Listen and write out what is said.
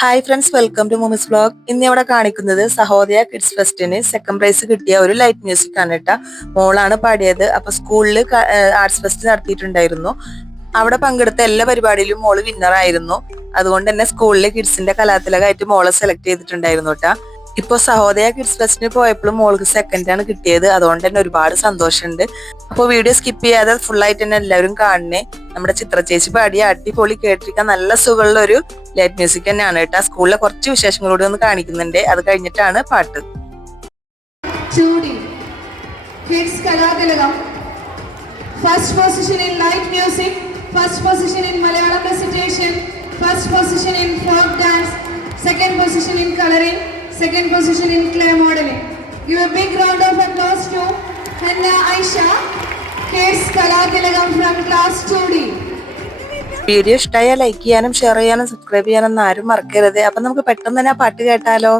Hi friends, welcome to മൂമിസ് vlog. ഇന്ന് ഇവിടെ കാണിക്കുന്നത് സഹോദയ കിഡ്സ് ഫെസ്റ്റിന് സെക്കൻഡ് പ്രൈസ് കിട്ടിയ ഒരു ലൈറ്റ് മ്യൂസിക് ആണ് കേട്ടോ. മോളാണ് പാടിയത്. അപ്പൊ സ്കൂളിൽ ആർട്സ് ഫെസ്റ്റ് നടത്തിയിട്ടുണ്ടായിരുന്നു. അവിടെ പങ്കെടുത്ത എല്ലാ പരിപാടിയിലും മോള് വിന്നർ ആയിരുന്നു. അതുകൊണ്ട് തന്നെ സ്കൂളിലെ കിഡ്സിന്റെ കലാതിലകമായിട്ട് മോളെ സെലക്ട് ചെയ്തിട്ടുണ്ടായിരുന്നു കേട്ടോ. ഇപ്പൊ സഹോദയ കിഡ്സ് ഫെസ്റ്റിന് പോയപ്പോഴും മോൾക്ക് സെക്കൻഡ് ആണ് കിട്ടിയത്. അതുകൊണ്ട് തന്നെ ഒരുപാട് സന്തോഷമുണ്ട്. അപ്പോൾ വീഡിയോ സ്കിപ്പ് ചെയ്യാതെ ഫുൾ ആയിട്ട് തന്നെ എല്ലാവരും കാണണേ. നമ്മുടെ ചിത്ര ചേച്ചി പാടിയ അടിപൊളി, കേട്ടിരിക്കാൻ നല്ല സുഖമുള്ള ഒരു ലൈറ്റ് മ്യൂസിക് തന്നെയാണ് കേട്ടോ. സ്കൂളിലെ കുറച്ച് വിശേഷങ്ങളോട് ഒന്ന് കാണിക്കുന്നുണ്ട്. അത് കഴിഞ്ഞിട്ടാണ് പാട്ട്. First position in light music, first position in Malayalam recitation, first position in folk dance, second position in coloring, second position in clay modeling. Give a big round of applause to Henna Aisha, Kids Kalatilagam from class 2D. Video ഇഷ്ടമായാൽ like ചെയ്യാനും share ചെയ്യാനും subscribe ചെയ്യാനൊന്നും ആരും മറക്കരുത്. അപ്പൊ നമുക്ക് പെട്ടെന്ന് തന്നെ ആ പാട്ട് കേട്ടാലോ.